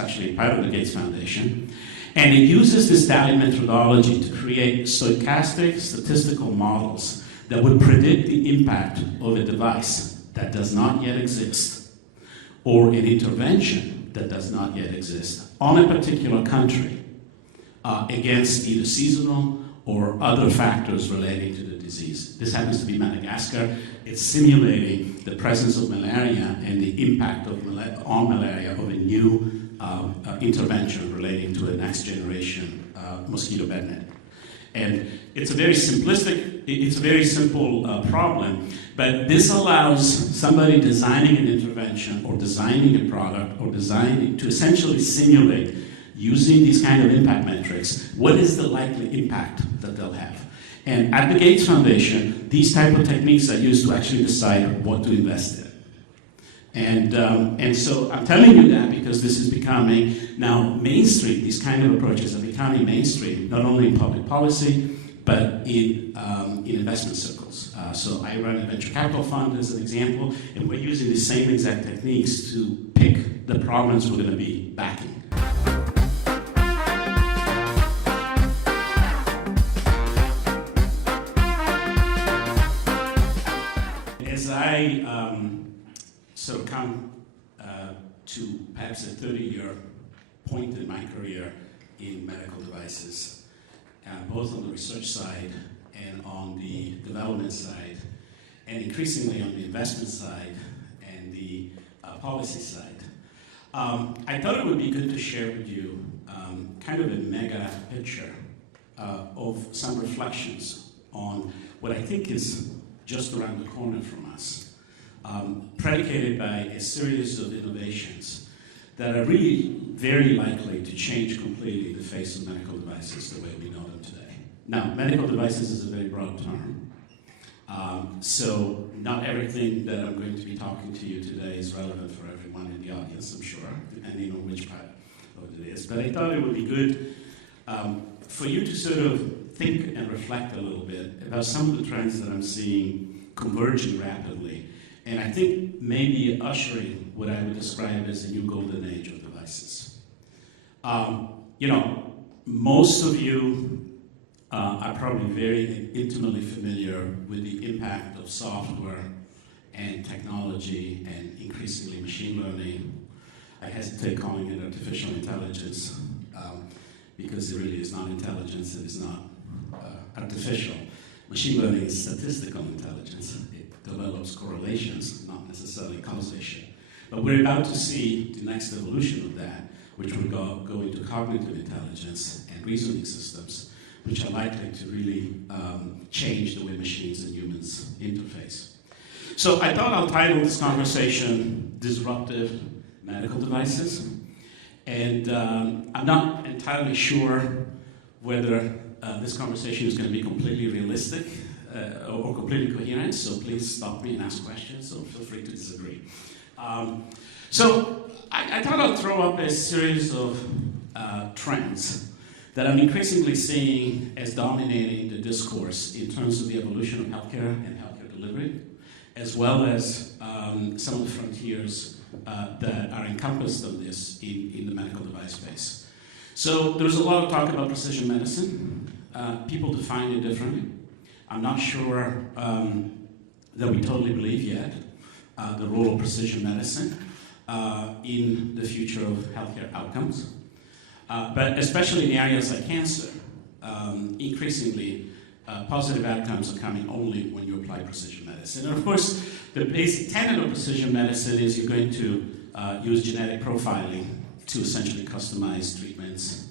actually part of the Gates Foundation. And it uses this data methodology to create stochastic statistical models that would predict the impact of a device that does not yet exist, or an intervention that does not yet exist, on a particular country against either seasonal or other factors relating to the disease. This happens to be Madagascar. It's simulating the presence of malaria and the impact of on malaria of a new intervention relating to a next generation mosquito bed net. And it's a very simplistic, it's a very simple problem, but this allows somebody designing an intervention or designing a product or designing to essentially simulate, using these kind of impact metrics, what is the likely impact that they'll have. And at the Gates Foundation, these type of techniques are used to actually decide what to invest in. And so I'm telling you that because this is becoming now mainstream. These kind of approaches are becoming mainstream, not only in public policy, but in investment circles. So I run a venture capital fund as an example, and we're using the same exact techniques to pick the problems we're going to be backing. As I sort of come to perhaps a 30-year point in my career in medical devices, both on the research side and on the development side, and increasingly on the investment side and the policy side. I thought it would be good to share with you kind of a mega picture of some reflections on what I think is just around the corner from us, predicated by a series of innovations that are really very likely to change completely the face of medical devices the way we know them today. Now, medical devices is a very broad term, so not everything that I'm going to be talking to you today is relevant for everyone in the audience, I'm sure, depending on which part of it is. But I thought it would be good for you to sort of think and reflect a little bit about some of the trends that I'm seeing converging rapidly, and I think maybe ushering what I would describe as a new golden age of devices. You know, most of you are probably very intimately familiar with the impact of software and technology and increasingly machine learning. I hesitate calling it artificial intelligence because it really is not intelligence, it is not artificial. Machine learning is statistical intelligence. It develops correlations, not necessarily causation. But we're about to see the next evolution of that, which will go into cognitive intelligence and reasoning systems, which are likely to really change the way machines and humans interface. So I thought I'll title this conversation Disruptive Medical Devices. And I'm not entirely sure whether this conversation is going to be completely realistic or completely coherent, so please stop me and ask questions, so feel free to disagree. So I thought I'll throw up a series of trends that I'm increasingly seeing as dominating the discourse in terms of the evolution of healthcare and healthcare delivery, as well as some of the frontiers that are encompassed on this in the medical device space. So there's a lot of talk about precision medicine. People define it differently. I'm not sure that we totally believe yet the role of precision medicine in the future of healthcare outcomes. But especially in the areas like cancer, increasingly positive outcomes are coming only when you apply precision medicine. And of course, the basic tenet of precision medicine is you're going to use genetic profiling to essentially customize treatments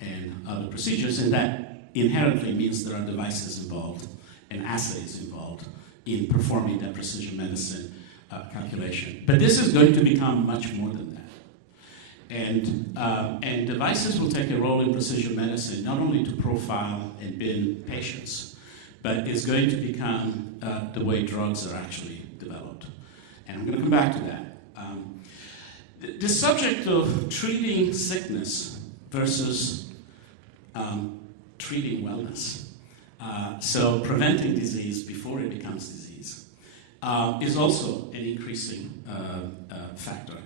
and other procedures, and that inherently means there are devices involved and assays involved in performing that precision medicine calculation. But this is going to become much more than that. And devices will take a role in precision medicine, not only to profile and bin patients, but it's going to become the way drugs are actually developed. And I'm going to come back to that. The subject of treating sickness versus treating wellness, so preventing disease before it becomes disease, is also an increasing factor.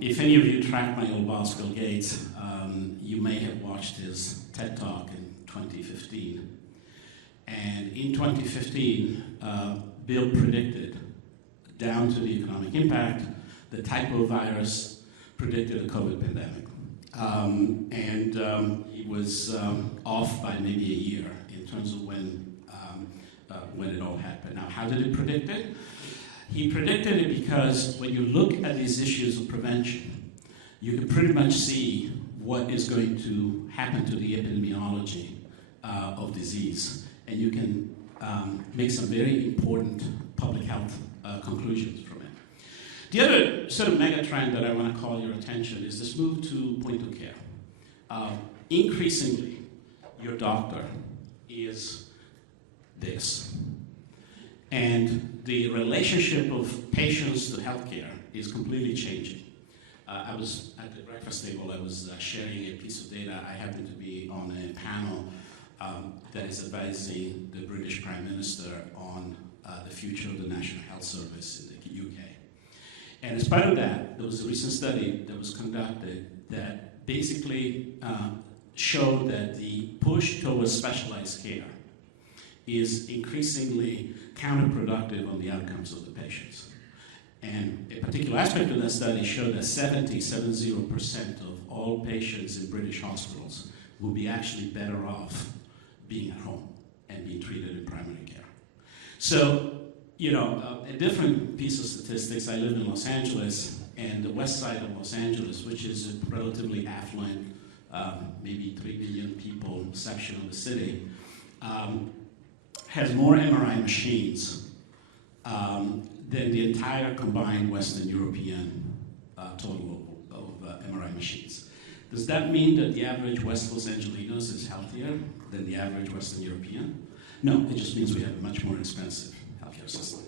If any of you track my old boss, Bill Gates, you may have watched his TED Talk in 2015. And in 2015, Bill predicted, down to the economic impact, the type of virus, predicted a COVID pandemic. He was off by maybe a year in terms of when it all happened. Now, how did he predict it? He predicted it because when you look at these issues of prevention, you can pretty much see what is going to happen to the epidemiology of disease. And you can make some very important public health conclusions from it. The other sort of mega trend that I want to call your attention is this move to point of care. Increasingly, your doctor is this. And the relationship of patients to healthcare is completely changing. I was at the breakfast table, I was sharing a piece of data. I happened to be on a panel that is advising the British Prime Minister on the future of the National Health Service in the UK. And as part of that, there was a recent study that was conducted that basically showed that the push towards specialized care is increasingly counterproductive on the outcomes of the patients. And a particular aspect of that study showed that 70% of all patients in British hospitals will be actually better off being at home and being treated in primary care. So, a different piece of statistics, I live in Los Angeles, and the west side of Los Angeles, which is a relatively affluent, maybe 3 million people section of the city, has more MRI machines than the entire combined Western European total of MRI machines. Does that mean that the average West Los Angelenos is healthier than the average Western European? No, it just means we have a much more expensive healthcare system.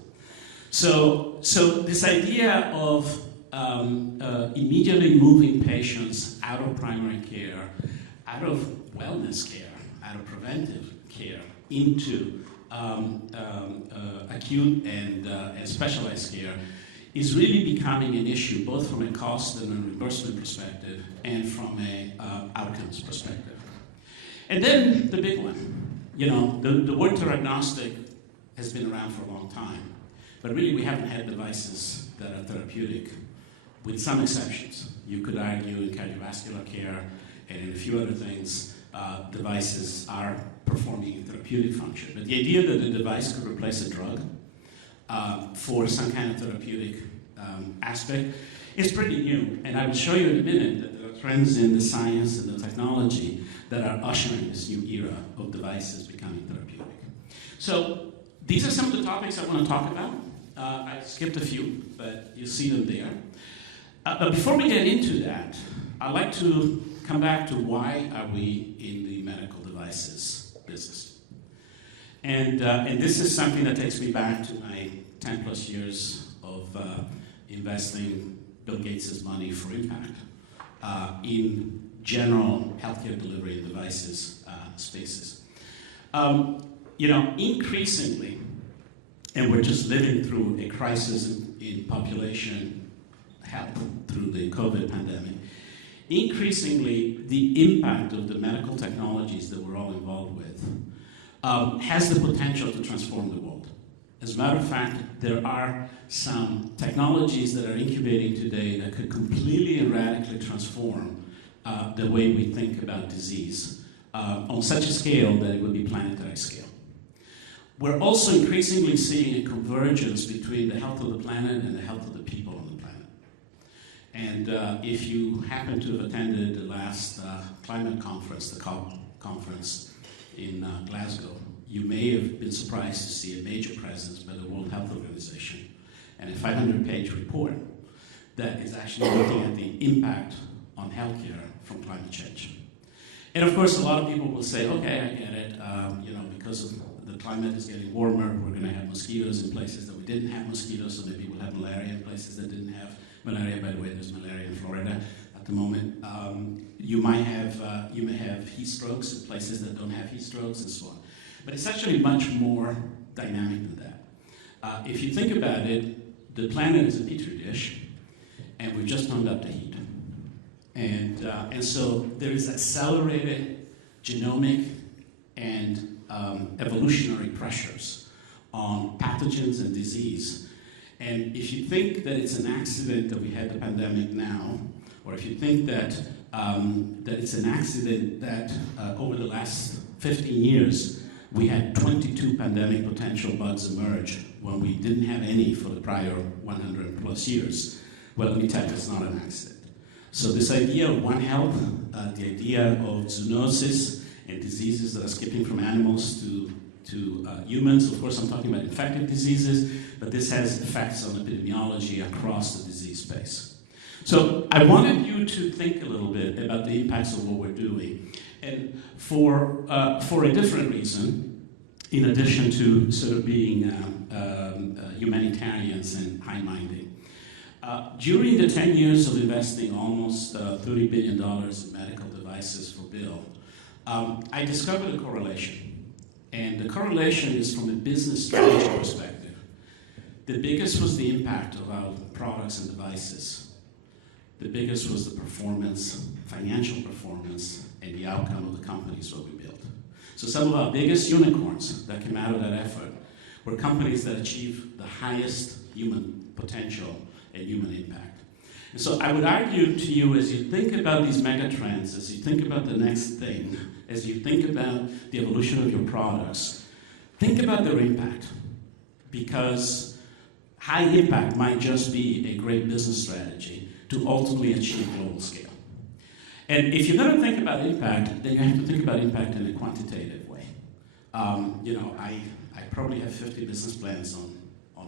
So this idea of immediately moving patients out of primary care, out of wellness care, out of preventive care, into acute and specialized care is really becoming an issue, both from a cost and a reimbursement perspective and from a outcomes perspective. And then the big one, the word theragnostic has been around for a long time, but really we haven't had devices that are therapeutic, with some exceptions. You could argue in cardiovascular care and in a few other things, devices are performing a therapeutic function. But the idea that a device could replace a drug for some kind of therapeutic aspect is pretty new. And I will show you in a minute that there are trends in the science and the technology that are ushering this new era of devices becoming therapeutic. So these are some of the topics I want to talk about. I skipped a few, but you see them there. But before we get into that, I'd like to come back to why are we in the medical devices business. And this is something that takes me back to my 10 plus years of investing Bill Gates' money for impact in general healthcare delivery and devices spaces. Increasingly, and we're just living through a crisis in population health through the COVID pandemic, increasingly the impact of the medical technologies that we're all involved with has the potential to transform the world. As a matter of fact, there are some technologies that are incubating today that could completely and radically transform the way we think about disease on such a scale that it would be planetary scale. We're also increasingly seeing a convergence between the health of the planet and the health of the people on the planet. And if you happen to have attended the last climate conference, the COP conference in Glasgow, you may have been surprised to see a major presence by the World Health Organization and a 500-page report that is actually looking at the impact on healthcare from climate change. And of course, a lot of people will say, okay, I get it, because of the climate is getting warmer, we're going to have mosquitoes in places that we didn't have mosquitoes, so maybe we'll have malaria in places that didn't have malaria. By the way, there's malaria in Florida at the moment. You may have heat strokes in places that don't have heat strokes and so on. But it's actually much more dynamic than that. If you think about it, the planet is a petri dish, and we've just turned up the heat. And so there is accelerated genomic and evolutionary pressures on pathogens and disease. And if you think that it's an accident that we had the pandemic now, or if you think that that it's an accident that over the last 15 years we had 22 pandemic potential bugs emerge when we didn't have any for the prior 100 plus years, well, let me tell you, it's not an accident. So this idea of One Health, the idea of zoonosis and diseases that are skipping from animals to humans, of course I'm talking about infectious diseases, but this has effects on epidemiology across the disease space. So I wanted you to think a little bit about the impacts of what we're doing. And for a different reason, in addition to sort of being humanitarians and high-minded. During the 10 years of investing almost $30 billion in medical devices for Bill, I discovered a correlation. And the correlation is from a business strategy perspective. The biggest was the impact of our products and devices. The biggest was the performance, financial performance, and the outcome of the companies what we built. So some of our biggest unicorns that came out of that effort were companies that achieved the highest human potential and human impact. And so I would argue to you, as you think about these megatrends, as you think about the next thing, as you think about the evolution of your products, think about their impact, because high impact might just be a great business strategy to ultimately achieve global scale. And if you're going to think about impact, then you have to think about impact in a quantitative way. I probably have 50 business plans on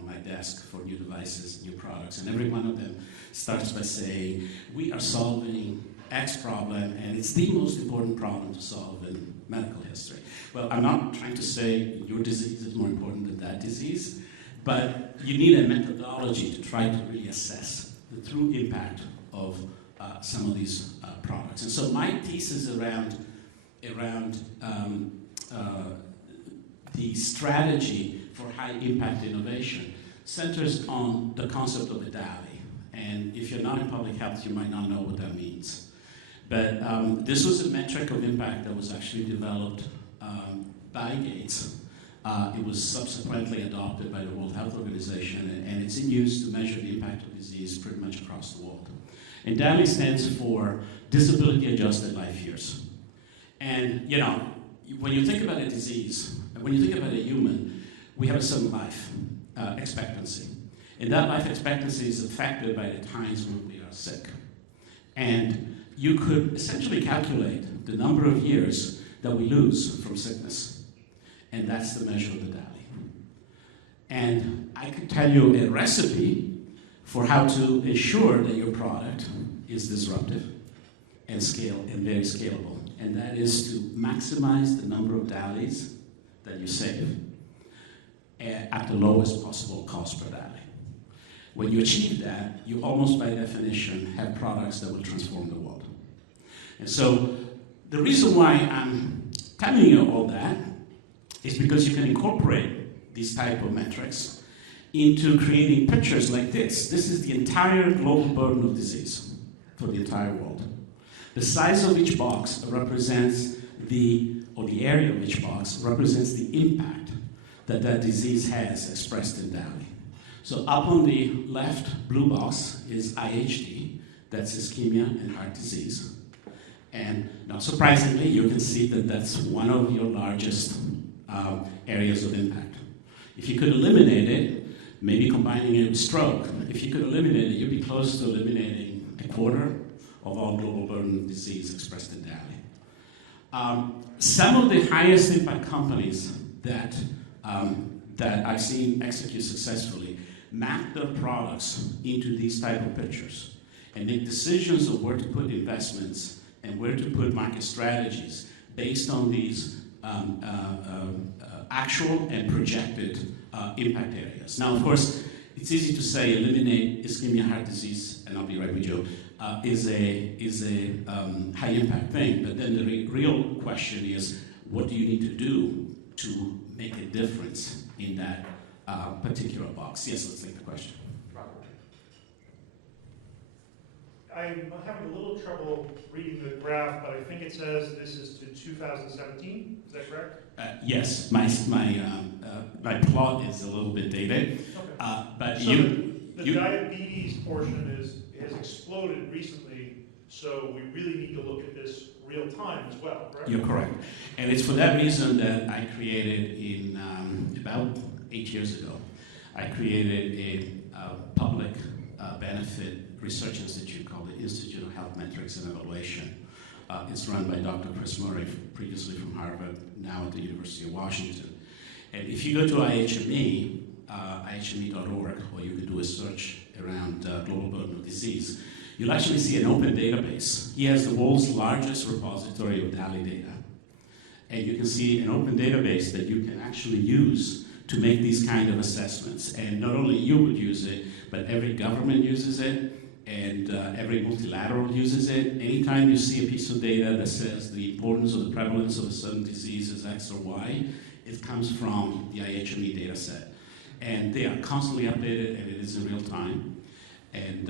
my desk for new devices, new products, and every one of them starts by saying, we are solving X problem, and it's the most important problem to solve in medical history. Well, I'm not trying to say your disease is more important than that disease, but you need a methodology to try to really assess the true impact of some of these products. And so my thesis around the strategy for high impact innovation centers on the concept of a DALI. And if you're not in public health, you might not know what that means. But this was a metric of impact that was actually developed by Gates. It was subsequently adopted by the World Health Organization, and it's in use to measure the impact of disease pretty much across the world. And DALI stands for Disability Adjusted Life Years. And when you think about a disease, when you think about a human, we have a certain life expectancy. And that life expectancy is affected by the times when we are sick. And you could essentially calculate the number of years that we lose from sickness. And that's the measure of the DALI. And I could tell you a recipe for how to ensure that your product is disruptive and very scalable. And that is to maximize the number of DALIs that you save at the lowest possible cost per DALI. When you achieve that, you almost by definition have products that will transform the world. And so the reason why I'm telling you all that is because you can incorporate these type of metrics into creating pictures like this. This is the entire global burden of disease for the entire world. The size of each box represents the area of each box represents the impact that that disease has expressed in DALI. So up on the left blue box is IHD, that's ischemia and heart disease. And not surprisingly, you can see that that's one of your largest areas of impact. If you could eliminate it, maybe combining it with stroke, if you could eliminate it, you'd be close to eliminating a quarter of all global burden of disease expressed in DALI. Some of the highest impact companies that I've seen execute successfully map their products into these type of pictures and make decisions of where to put investments and where to put market strategies based on these actual and projected impact areas. Now, of course, it's easy to say eliminate ischemia, heart disease, and I'll be right with you, is a high impact thing, but then the real question is, what do you need to do to make a difference in that particular box? Yes, let's take the question. I'm having a little trouble reading the graph, but I think it says this is to 2017. Is that correct? Yes, my plot is a little bit dated, Okay. but So the you diabetes portion has exploded recently, so we really need to look at this real time as well, correct? You're correct. And it's for that reason that I created in about 8 years ago, I created a public benefit research institute called the Institute of Health Metrics and Evaluation. It's run by Dr. Chris Murray, previously from Harvard, now at the University of Washington. And if you go to IHME, ihme.org, or you can do a search around global burden of disease, you'll actually see an open database. He has the world's largest repository of DALI data. And you can see an open database that you can actually use to make these kind of assessments. And not only you would use it, but every government uses it, and every multilateral uses it. Anytime you see a piece of data that says the importance or the prevalence of a certain disease is X or Y, it comes from the IHME data set. And they are constantly updated, and it is in real time. And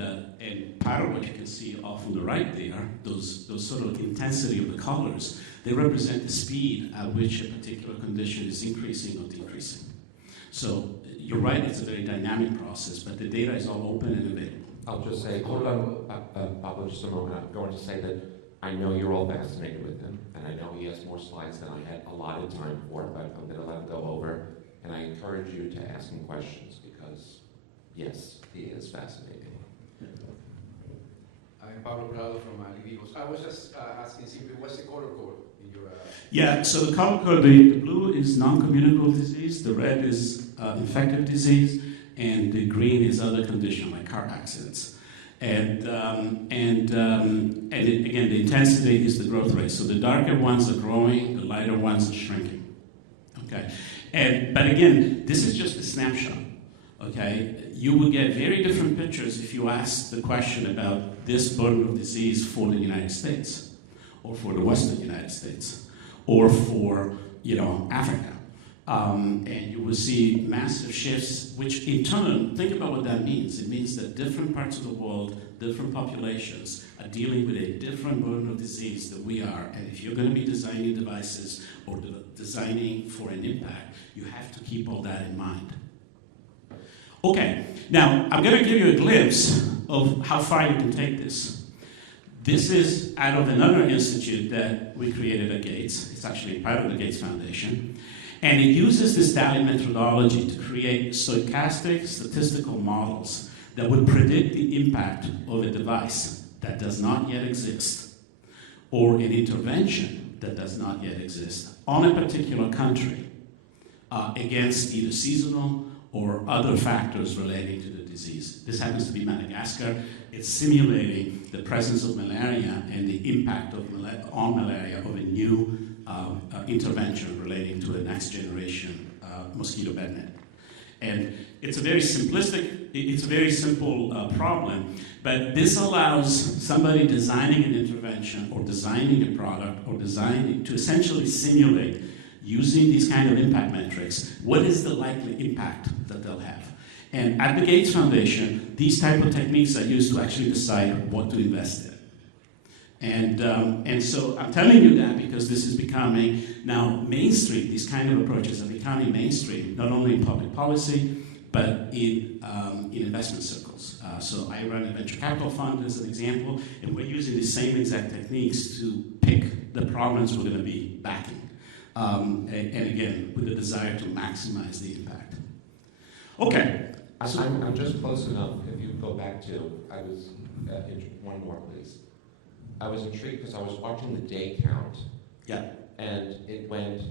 part of what you can see off on the right there, those sort of intensity of the colors, they represent the speed at which a particular condition is increasing or decreasing. So you're right, it's a very dynamic process, but the data is all open and available. I'll just say, hold on, Pablo, just a moment. I'm going to say that I know you're all fascinated with him, and I know he has more slides than I had allotted time for, but I'm going to let him go over. And I encourage you to ask him questions because, yes, he is fascinating. I'm Pablo Prado from Alivivos. I was just asking simply, what's the color code in your... Yeah, so the color code, the blue is non-communicable disease, the red is infective disease, and the green is other condition like car accidents. And again, the intensity is the growth rate. So the darker ones are growing, the lighter ones are shrinking. Okay, but again, this is just a snapshot. Okay, you will get very different pictures if you ask the question about this burden of disease for the United States, or for the Western United States, or for Africa. And you will see massive shifts, which in turn, think about what that means. It means that different parts of the world, different populations are dealing with a different burden of disease than we are. And if you're going to be designing devices or designing for an impact, you have to keep all that in mind. Okay, now I'm going to give you a glimpse of how far you can take this. This is out of another institute that we created at Gates. It's actually part of the Gates Foundation. And it uses this DALI methodology to create stochastic statistical models that would predict the impact of a device that does not yet exist, or an intervention that does not yet exist on a particular country against either seasonal or other factors relating to the disease. This happens to be Madagascar. It's simulating the presence of malaria and the impact on malaria of a new intervention relating to a next generation mosquito bed net. And it's a very simplistic, it's a very simple problem, but this allows somebody designing an intervention or designing a product or designing to essentially simulate, using these kind of impact metrics, what is the likely impact that they'll have. And at the Gates Foundation, these type of techniques are used to actually decide what to invest in. And so I'm telling you that because this is becoming now mainstream. These kind of approaches are becoming mainstream, not only in public policy, but in investment circles. So I run a venture capital fund as an example, and we're using the same exact techniques to pick the problems we're going to be backing. And again, with the desire to maximize the impact. Okay. I'm just close enough. If you go back to, one more, please. I was intrigued because I was watching the day count. Yeah. And it went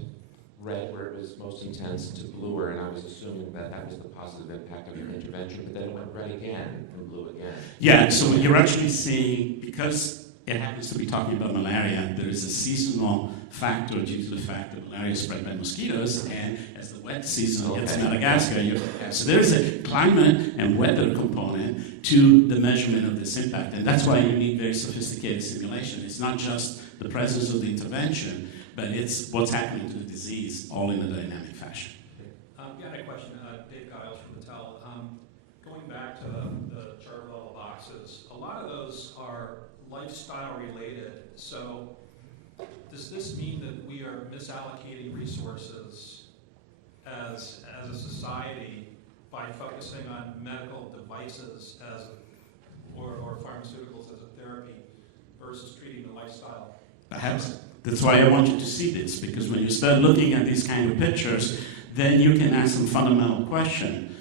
red where it was most intense to bluer, and I was assuming that that was the positive impact of your intervention, but then it went red again and blue again. Yeah, so you're actually seeing, because it happens to be talking about malaria, there is a seasonal factor due to the fact that malaria is spread by mosquitoes, and as the wet season gets to Madagascar, so there is a climate and weather component to the measurement of this impact, and that's why you need very sophisticated simulation. It's not just the presence of the intervention, but it's what's happening to the disease, all in a dynamic fashion. Yeah, I had a question. Dave Giles from Mattel. Going back to the chart with all the boxes boxes, a lot of those are lifestyle related. So does this mean that we are misallocating resources as a society by focusing on medical devices or pharmaceuticals as a therapy versus treating the lifestyle? Perhaps that's why I want you to see this, because when you start looking at these kind of pictures, then you can ask some fundamental question.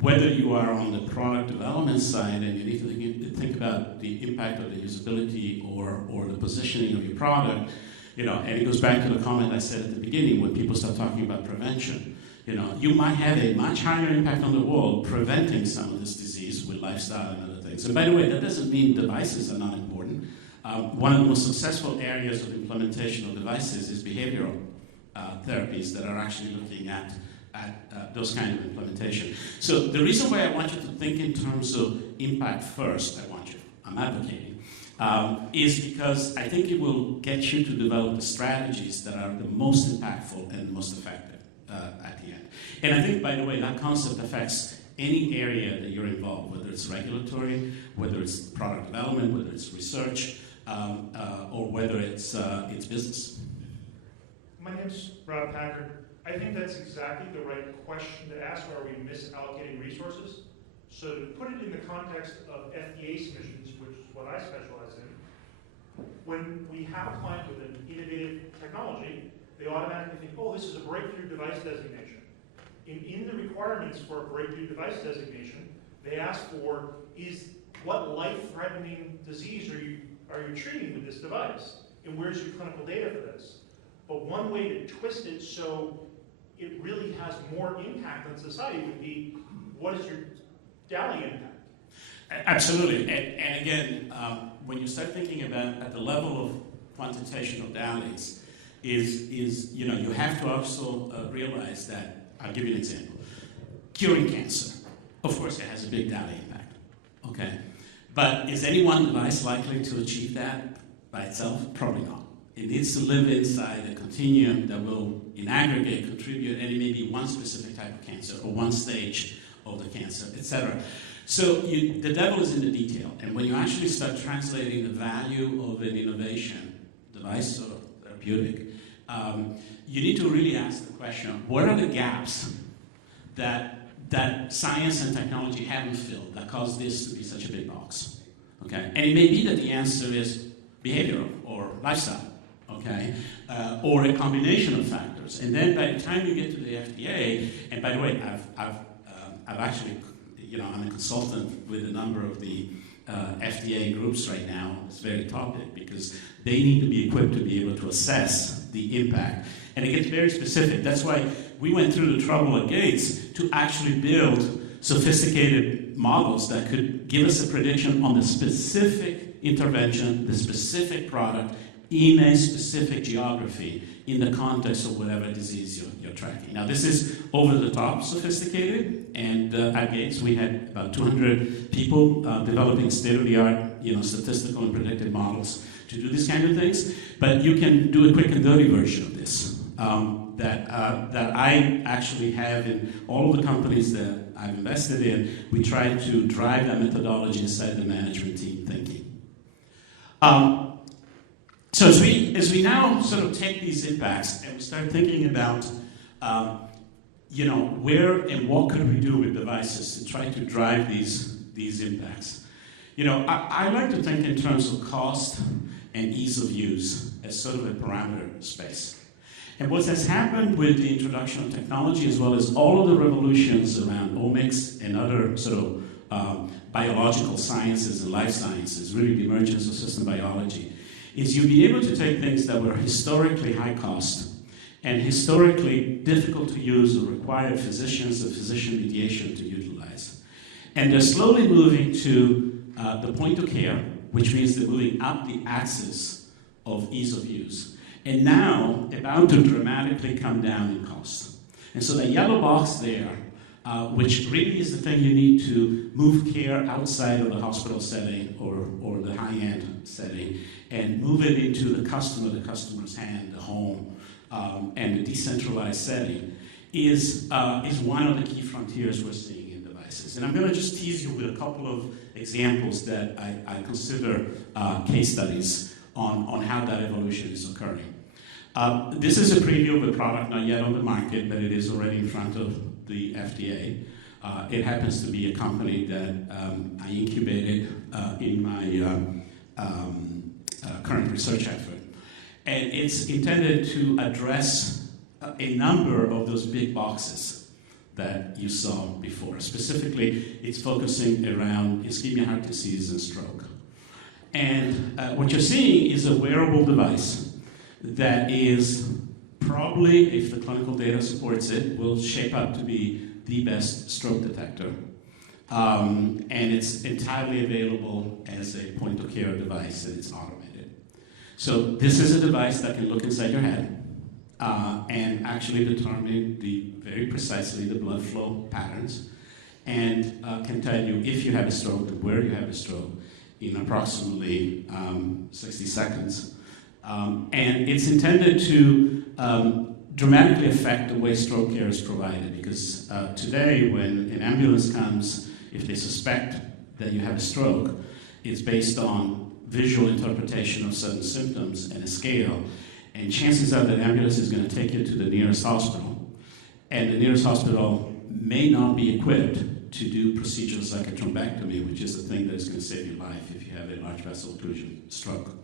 Whether you are on the product development side and you need to think about the impact of the usability or the positioning of your product, and it goes back to the comment I said at the beginning when people start talking about prevention. You might have a much higher impact on the world preventing some of this disease with lifestyle and other things. And by the way, that doesn't mean devices are not important. One of the most successful areas of implementation of devices is behavioral therapies that are actually looking at those kind of implementation. So the reason why I want you to think in terms of impact first, I'm advocating, is because I think it will get you to develop the strategies that are the most impactful and the most effective at the end. And I think, by the way, that concept affects any area that you're involved, whether it's regulatory, whether it's product development, whether it's research, or whether it's business. My name's Rob Packard. I think that's exactly the right question to ask. Are we misallocating resources? So to put it in the context of FDA submissions, which is what I specialize in, when we have a client with an innovative technology, they automatically think, oh, this is a breakthrough device designation. In the requirements for a breakthrough device designation, they ask for what life-threatening disease are you treating with this device? And where's your clinical data for this? But one way to twist it so it really has more impact on society would be, what is your daily impact? Absolutely. And again, when you start thinking about at the level of quantitation of DALYs, you have to also realize that, I'll give you an example. Curing cancer, of course it has a big DALY impact, okay? But is any one device likely to achieve that by itself? Probably not. It needs to live inside a continuum that will, in aggregate, contribute any maybe one specific type of cancer or one stage of the cancer, etc. So the devil is in the detail. And when you actually start translating the value of an innovation, device or therapeutic, you need to really ask the question, what are the gaps that science and technology haven't filled that cause this to be such a big box? Okay? And it may be that the answer is behavioral or lifestyle. Okay, or a combination of factors, and then by the time you get to the FDA, and by the way, I've actually, I'm a consultant with a number of the FDA groups right now on this very topic because they need to be equipped to be able to assess the impact, and it gets very specific. That's why we went through the trouble at Gates to actually build sophisticated models that could give us a prediction on the specific intervention, the specific product, in a specific geography in the context of whatever disease you're tracking. Now, this is over-the-top sophisticated, and at Gates we had about 200 people developing state-of-the-art, statistical and predictive models to do these kind of things. But you can do a quick and dirty version of this that I actually have in all of the companies that I've invested in. We try to drive that methodology inside the management team thinking. So as we now sort of take these impacts and we start thinking about, where and what could we do with devices to try to drive these impacts? I like to think in terms of cost and ease of use as sort of a parameter space. And what has happened with the introduction of technology, as well as all of the revolutions around omics and other sort of biological sciences and life sciences, really the emergence of system biology, is you'll be able to take things that were historically high cost and historically difficult to use or required physicians and physician mediation to utilize. And they're slowly moving to the point of care, which means they're moving up the axis of ease of use. And now about to dramatically come down in cost. And so the yellow box there, which really is the thing you need to move care outside of the hospital setting or the high-end setting and move it into the customer's hand, the home, and the decentralized setting, is one of the key frontiers we're seeing in devices. And I'm going to just tease you with a couple of examples that I consider case studies on how that evolution is occurring. This is a preview of a product not yet on the market, but it is already in front of the FDA. It happens to be a company that I incubated in my current research effort. And it's intended to address a number of those big boxes that you saw before. Specifically, it's focusing around ischemic heart disease and stroke. And what you're seeing is a wearable device that is probably, if the clinical data supports it, will shape up to be the best stroke detector. And it's entirely available as a point-of-care device, and it's automated. So this is a device that can look inside your head and actually determine very precisely the blood flow patterns, and can tell you if you have a stroke and where you have a stroke in approximately 60 seconds. And it's intended to dramatically affect the way stroke care is provided, because today when an ambulance comes, if they suspect that you have a stroke, it's based on visual interpretation of certain symptoms and a scale, and chances are that ambulance is going to take you to the nearest hospital, and the nearest hospital may not be equipped to do procedures like a thrombectomy, which is the thing that is going to save your life if you have a large vessel occlusion stroke.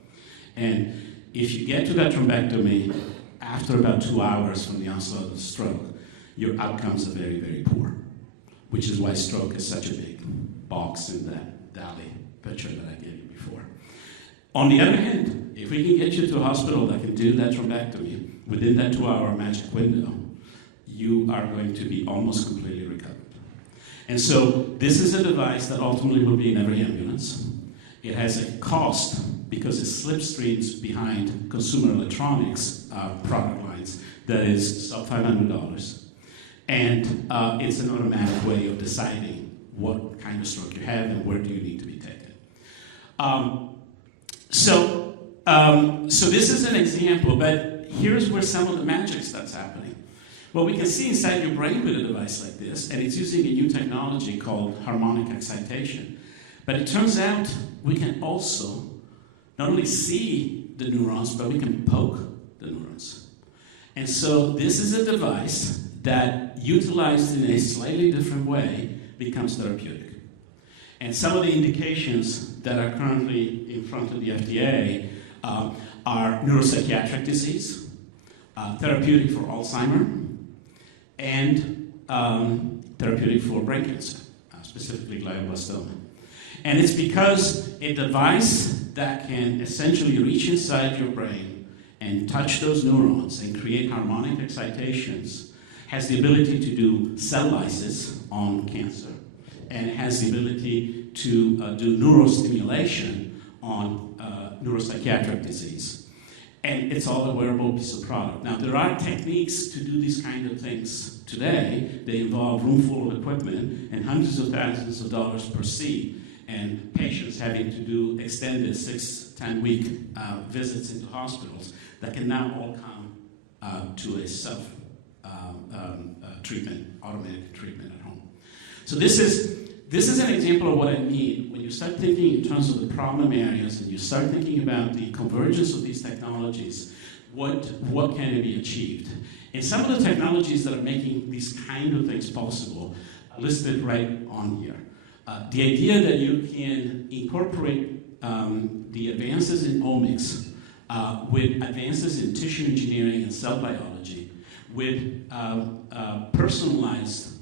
And if you get to that thrombectomy after about 2 hours from the onset of the stroke, your outcomes are very, very poor, which is why stroke is such a big box in that Dali picture that I gave you before. On the other hand, if we can get you to a hospital that can do that thrombectomy within that 2-hour magic window, you are going to be almost completely recovered. And so this is a device that ultimately will be in every ambulance. It has a cost, because it slipstreams behind consumer electronics product lines, that is sub $500. And it's an automatic way of deciding what kind of stroke you have and where do you need to be taken. So this is an example, but here's where some of the magic starts happening. Well, we can see inside your brain with a device like this, and it's using a new technology called harmonic excitation. But it turns out we can also not only see the neurons, but we can poke the neurons. And so this is a device that, utilized in a slightly different way, becomes therapeutic. And some of the indications that are currently in front of the FDA are neuropsychiatric disease, therapeutic for Alzheimer's, and therapeutic for brain cancer, specifically glioblastoma. And it's because a device that can essentially reach inside your brain and touch those neurons and create harmonic excitations has the ability to do cell lysis on cancer, and has the ability to do neurostimulation on neuropsychiatric disease. And it's all a wearable piece of product. Now, there are techniques to do these kind of things today. They involve room full of equipment and hundreds of thousands of dollars per seat, and patients having to do extended 6-10 week visits into hospitals that can now all come to a self-treatment, automated treatment at home. So this is an example of what I mean when you start thinking in terms of the problem areas and you start thinking about the convergence of these technologies. What can be achieved? And some of the technologies that are making these kind of things possible are listed right on here. The idea that you can incorporate the advances in omics with advances in tissue engineering and cell biology, with personalized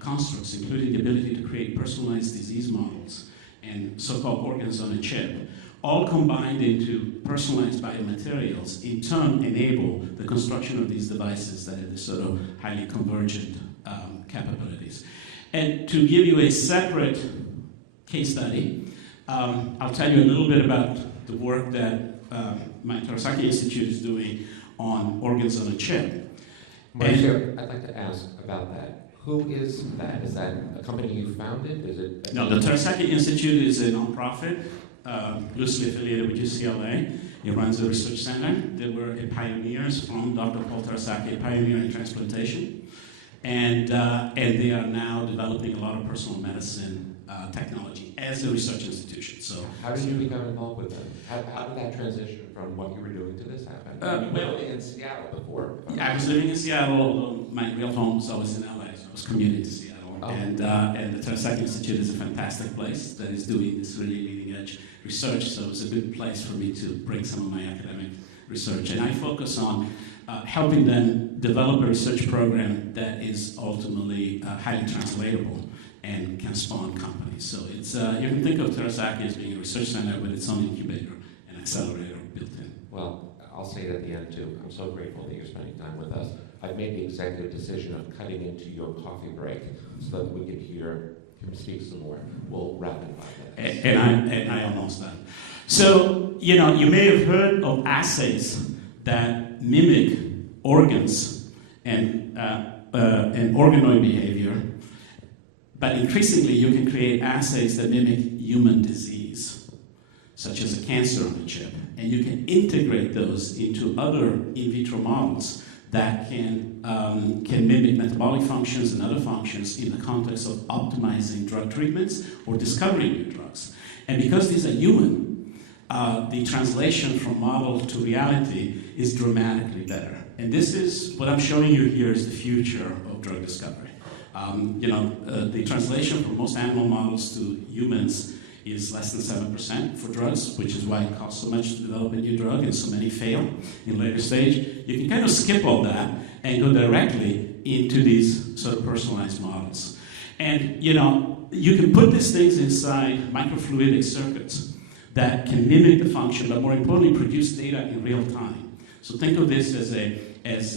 constructs, including the ability to create personalized disease models and so-called organs on a chip, all combined into personalized biomaterials, in turn enable the construction of these devices that have this sort of highly convergent capabilities. And to give you a separate case study, I'll tell you a little bit about the work that my Terasaki Institute is doing on organs on a chip. Maurizio, I'd like to ask about that. Who is that? Is that a company you founded? Is it? No, the Terasaki Institute is a nonprofit, loosely affiliated with UCLA. It runs a research center. They were pioneers from Dr. Paul Terasaki, a pioneer in transplantation. And they are now developing a lot of personal medicine technology as a research institution. So, how did you become involved with them? How did that transition from what you were doing to this happen? You were living in Seattle before. Yeah, I was living in Seattle, although my real home was always in LA, so I was commuting to Seattle. Oh. And the Terasaki Institute is a fantastic place that is doing this really leading edge research, so it's a good place for me to bring some of my academic research. And I focus on helping them develop a research program that is ultimately highly translatable and can spawn companies. So it's you can think of Terasaki as being a research center with its own incubator and accelerator built in. Well, I'll say it at the end too. I'm so grateful that you're spending time with us. I've made the executive decision of cutting into your coffee break so that we can hear him speak some more. We'll wrap in 5 minutes. And I almost done. So, you know, you may have heard of assays that mimic organs and organoid behavior, but increasingly you can create assays that mimic human disease, such as a cancer on a chip, and you can integrate those into other in vitro models that can mimic metabolic functions and other functions in the context of optimizing drug treatments or discovering new drugs. And because these are human, the translation from model to reality is dramatically better. And this is, what I'm showing you here is the future of drug discovery. The translation from most animal models to humans is less than 7% for drugs, which is why it costs so much to develop a new drug and so many fail in later stage. You can kind of skip all that and go directly into these sort of personalized models. And, you know, you can put these things inside microfluidic circuits that can mimic the function, but more importantly, produce data in real time. So think of this as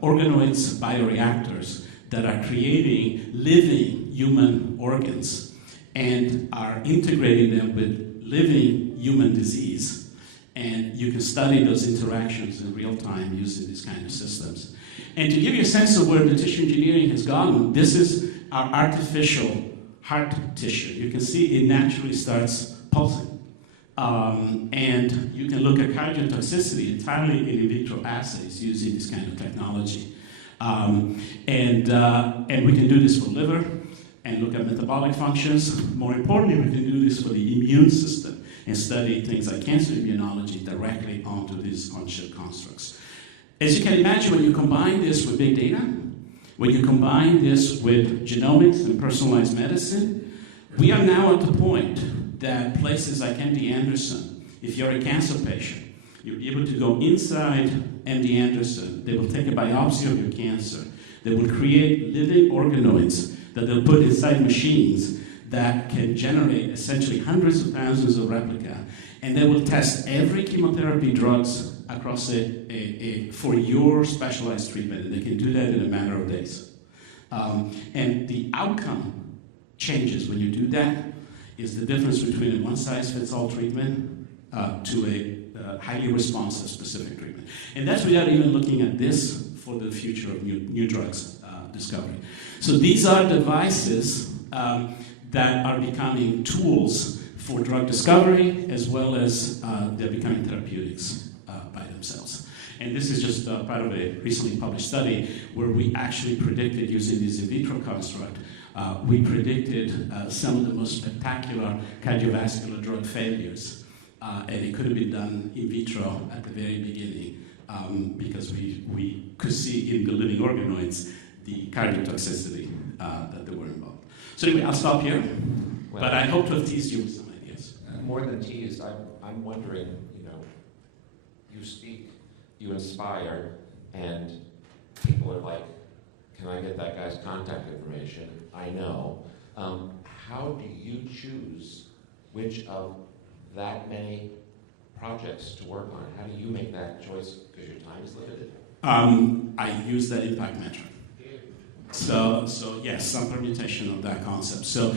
organoids bioreactors that are creating living human organs and are integrating them with living human disease. And you can study those interactions in real time using these kind of systems. And to give you a sense of where the tissue engineering has gone, this is our artificial heart tissue. You can see it naturally starts pulsing. And you can look at cardiotoxicity entirely in vitro assays using this kind of technology. And we can do this for liver and look at metabolic functions. More importantly, we can do this for the immune system and study things like cancer immunology directly onto these on-chip constructs. As you can imagine, when you combine this with big data, when you combine this with genomics and personalized medicine, we are now at the point that places like MD Anderson, if you're a cancer patient, you're able to go inside MD Anderson. They will take a biopsy of your cancer. They will create living organoids that they'll put inside machines that can generate essentially hundreds of thousands of replica. And they will test every chemotherapy drugs across for your specialized treatment. And they can do that in a matter of days. And the outcome changes when you do that is the difference between a one-size-fits-all treatment to a highly responsive specific treatment. And that's without even looking at this for the future of new drugs discovery. So these are devices that are becoming tools for drug discovery as well as they're becoming therapeutics by themselves. And this is just part of a recently published study where we actually predicted using this in vitro construct we predicted some of the most spectacular cardiovascular drug failures. And it could have been done in vitro at the very beginning because we could see in the living organoids the cardiotoxicity that they were involved. So anyway, I'll stop here, well, but I hope to have teased you with some ideas. More than teased, I'm wondering, you speak, you inspire, and people are like, can I get that guy's contact information? I know. How do you choose which of that many projects to work on? How do you make that choice because your time is limited? I use that impact metric. So yes, some permutation of that concept. So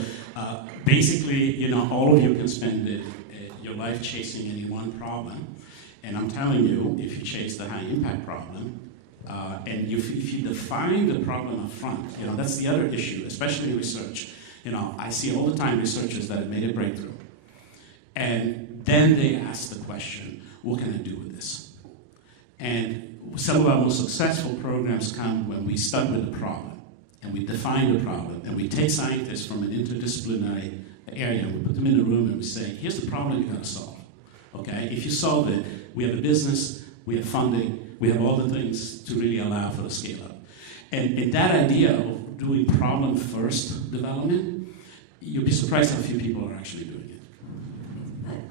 basically, all of you can spend your life chasing any one problem. And I'm telling you, if you chase the high impact problem, and if you define the problem up front, that's the other issue, especially in research. I see all the time researchers that have made a breakthrough. And then they ask the question, what can I do with this? And some of our most successful programs come when we start with the problem. and we define the problem, and we take scientists from an interdisciplinary area, and we put them in a room, and we say, here's the problem you gotta solve. Okay? If you solve it, we have a business, we have funding, we have all the things to really allow for the scale up. And that idea of doing problem-first development, you'll be surprised how few people are actually doing it.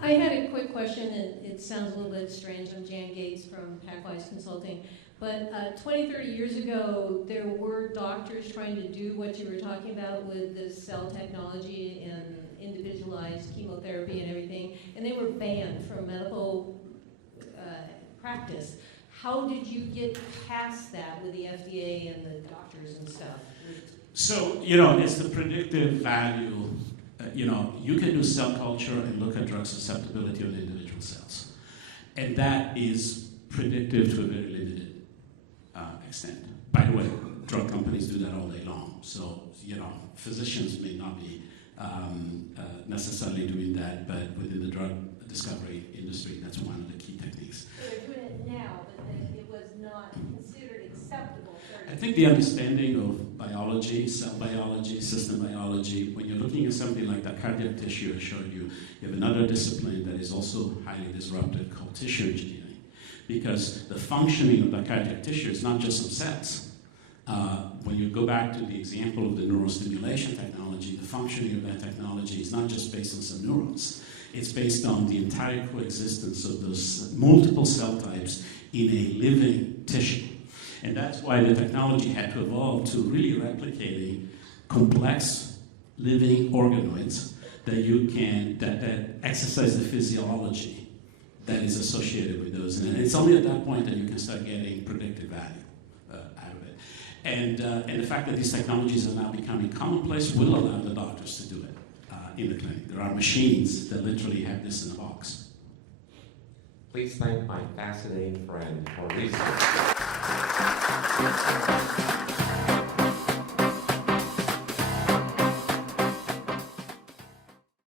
I had a quick question, and it sounds a little bit strange. I'm Jan Gates from Packwise Consulting. But 20, 30 years ago, there were doctors trying to do what you were talking about with the cell technology and individualized chemotherapy and everything, and they were banned from medical practice. How did you get past that with the FDA and the doctors and stuff? So, it's the predictive value. You can do cell culture and look at drug susceptibility on individual cells. And that is predictive to a very limited extent. By the way, drug companies do that all day long. So, physicians may not be necessarily doing that, but within the drug discovery industry, that's one of the key techniques. So they're doing it now, but then it was not considered acceptable. I think the understanding of biology, cell biology, system biology, when you're looking at something like that cardiac tissue I showed you, you have another discipline that is also highly disruptive called tissue engineering. Because the functioning of the cardiac tissue is not just some cells. When you go back to the example of the neurostimulation technology, the functioning of that technology is not just based on some neurons. It's based on the entire coexistence of those multiple cell types in a living tissue. And that's why the technology had to evolve to really replicating complex living organoids that exercise the physiology that is associated with those. And it's only at that point that you can start getting predictive value out of it. And the fact that these technologies are now becoming commonplace will allow the doctors to do it in the clinic. There are machines that literally have this in a box. Please thank my fascinating friend, Maurizio.